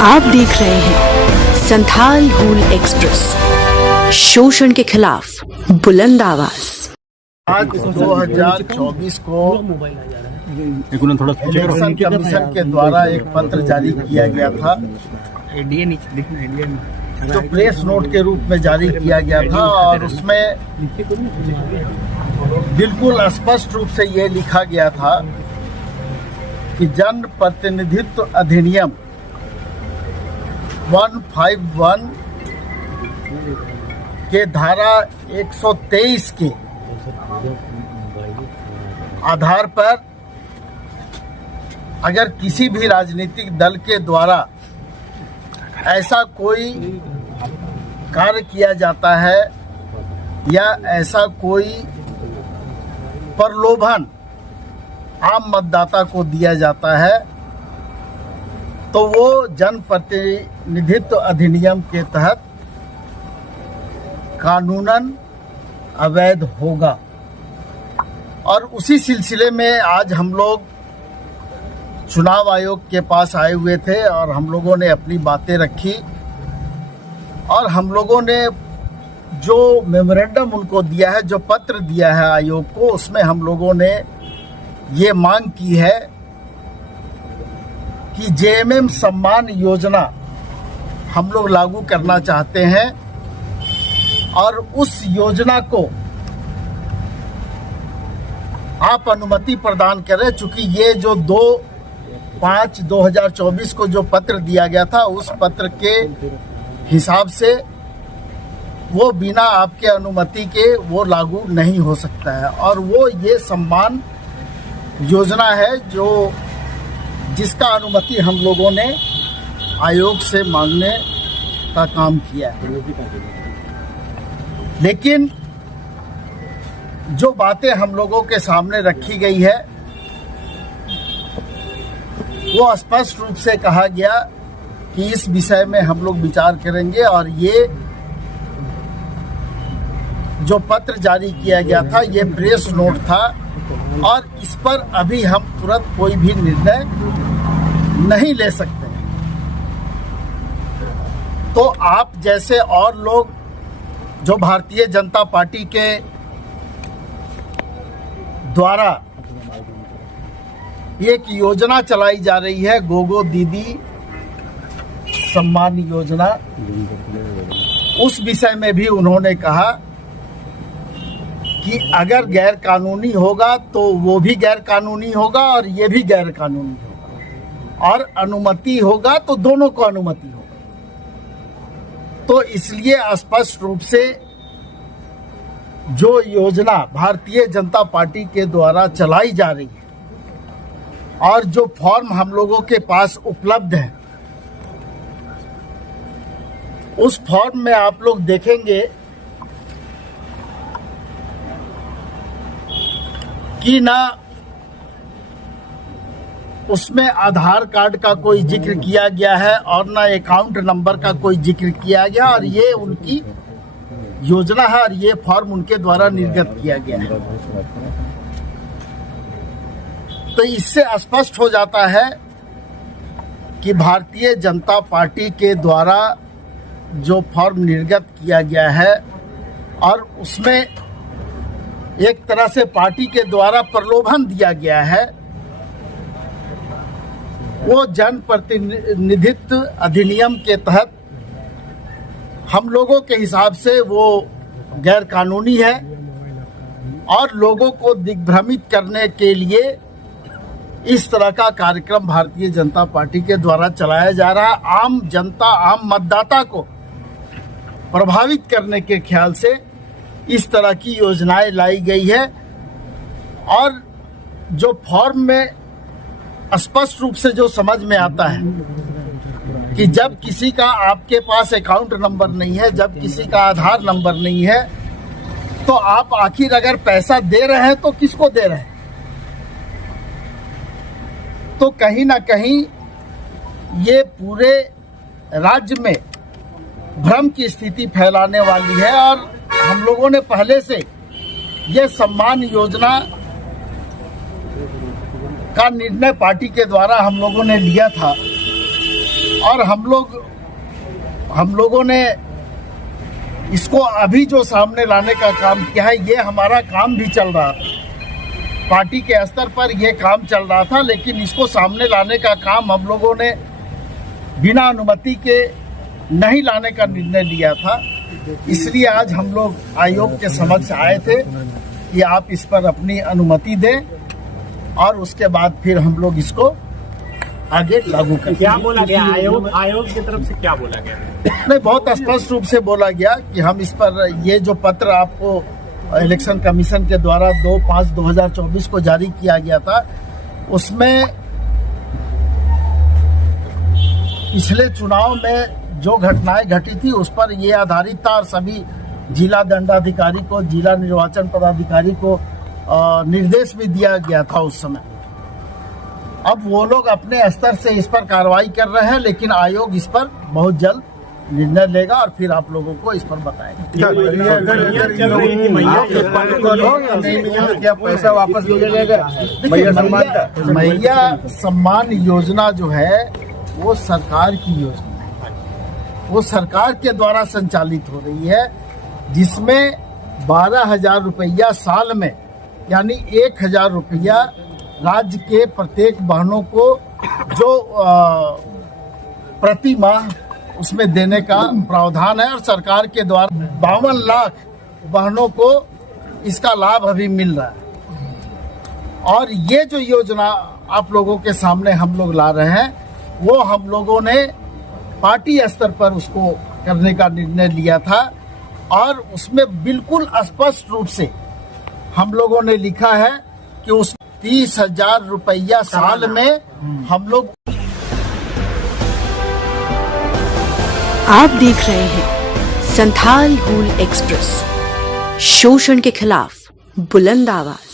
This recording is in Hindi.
आप देख रहे हैं संथाल हूल एक्सप्रेस, शोषण के खिलाफ बुलंद आवाज। आज 2024 को इलेक्शन कमीशन के द्वारा एक पत्र जारी किया गया था, जो प्रेस नोट के रूप में जारी किया गया था, और उसमें बिल्कुल स्पष्ट रूप से ये लिखा गया था कि जन प्रतिनिधित्व अधिनियम 151 के धारा 123 के आधार पर अगर किसी भी राजनीतिक दल के द्वारा ऐसा कोई कार्य किया जाता है या ऐसा कोई प्रलोभन आम मतदाता को दिया जाता है, तो वो जन प्रतिनिधित्व अधिनियम के तहत कानूनन अवैध होगा। और उसी सिलसिले में आज हम लोग चुनाव आयोग के पास आए हुए थे और हम लोगों ने अपनी बातें रखी, और हम लोगों ने जो मेमोरेंडम उनको दिया है, जो पत्र दिया है आयोग को, उसमें हम लोगों ने ये मांग की है कि जेएमएम सम्मान योजना हम लोग लागू करना चाहते हैं, और उस योजना को आप अनुमति प्रदान करें। चूंकि ये जो 2/5/2024 को जो पत्र दिया गया था, उस पत्र के हिसाब से वो बिना आपके अनुमति के वो लागू नहीं हो सकता है। और वो ये सम्मान योजना है जो जिसका अनुमति हम लोगों ने आयोग से मांगने का काम किया है। लेकिन जो बातें हम लोगों के सामने रखी गई है, वो स्पष्ट रूप से कहा गया कि इस विषय में हम लोग विचार करेंगे, और ये जो पत्र जारी किया गया था ये प्रेस नोट था, और इस पर अभी हम तुरंत कोई भी निर्णय नहीं ले सकते। तो आप जैसे और लोग जो भारतीय जनता पार्टी के द्वारा एक योजना चलाई जा रही है, गोगो दीदी सम्मान योजना, उस विषय में भी उन्होंने कहा कि अगर गैर कानूनी होगा तो वो भी गैर कानूनी होगा और ये भी गैर कानूनी होगा, और अनुमति होगा तो दोनों को अनुमति होगा। तो इसलिए स्पष्ट रूप से जो योजना भारतीय जनता पार्टी के द्वारा चलाई जा रही है, और जो फॉर्म हम लोगों के पास उपलब्ध है, उस फॉर्म में आप लोग देखेंगे कि ना उसमें आधार कार्ड का कोई जिक्र किया गया है और ना अकाउंट नंबर का कोई जिक्र किया गया, और ये उनकी योजना है और ये फॉर्म उनके द्वारा निर्गत किया गया है। तो इससे स्पष्ट हो जाता है कि भारतीय जनता पार्टी के द्वारा जो फॉर्म निर्गत किया गया है, और उसमें एक तरह से पार्टी के द्वारा प्रलोभन दिया गया है, वो जन प्रतिनिधित्व अधिनियम के तहत हम लोगों के हिसाब से वो गैर कानूनी है, और लोगों को दिग्भ्रमित करने के लिए इस तरह का कार्यक्रम भारतीय जनता पार्टी के द्वारा चलाया जा रहा है। आम जनता, आम मतदाता को प्रभावित करने के ख्याल से इस तरह की योजनाएं लाई गई है। और जो फॉर्म में स्पष्ट रूप से जो समझ में आता है कि जब किसी का आपके पास अकाउंट नंबर नहीं है, जब किसी का आधार नंबर नहीं है, तो आप आखिर अगर पैसा दे रहे हैं तो किसको दे रहे हैं? तो कहीं ना कहीं ये पूरे राज्य में भ्रम की स्थिति फैलाने वाली है। और हम लोगों ने पहले से ये सम्मान योजना का निर्णय पार्टी के द्वारा हम लोगों ने लिया था और हम लोगों ने इसको अभी जो सामने लाने का काम किया है, ये हमारा काम भी चल रहा था, पार्टी के स्तर पर ये काम चल रहा था, लेकिन इसको सामने लाने का काम हम लोगों ने बिना अनुमति के नहीं लाने का निर्णय लिया था। इसलिए आज हम लोग आयोग के समक्ष आए थे कि आप इस पर अपनी अनुमति दें और उसके बाद फिर हम लोग इसको आगे लागू करें। क्या बोला गया आयोग की तरफ से, क्या बोला गया? नहीं, बहुत स्पष्ट रूप से बोला गया कि हम इस पर, ये जो पत्र आपको इलेक्शन कमीशन के द्वारा 2/5/2024 को जारी किया गया था, उसमें पिछले चुनाव में जो घटनाएं घटी थी उस पर ये आधारित था और सभी जिला दंडाधिकारी को, जिला निर्वाचन पदाधिकारी को निर्देश भी दिया गया था उस समय। अब वो लोग अपने स्तर से इस पर कार्रवाई कर रहे हैं, लेकिन आयोग इस पर बहुत जल्द निर्णय लेगा और फिर आप लोगों को इस पर बताएंगे। क्या पैसा वापस लिया जाएगा? मैया सम्मान योजना जो है वो सरकार की योजना है, वो सरकार के द्वारा संचालित हो रही है, जिसमें 12,000 रुपया साल में, यानी 1,000 रुपया राज्य के प्रत्येक बहनों को जो प्रति माह उसमें देने का प्रावधान है और सरकार के द्वारा 52 लाख बहनों को इसका लाभ अभी मिल रहा है। और ये जो योजना आप लोगों के सामने हम लोग ला रहे हैं, वो हम लोगों ने पार्टी स्तर पर उसको करने का निर्णय लिया था और उसमें बिल्कुल स्पष्ट रूप से हम लोगों ने लिखा है कि उस 30,000 रुपया साल में हम लोग। आप देख रहे हैं संथाल हूल एक्सप्रेस, शोषण के खिलाफ बुलंद आवाज।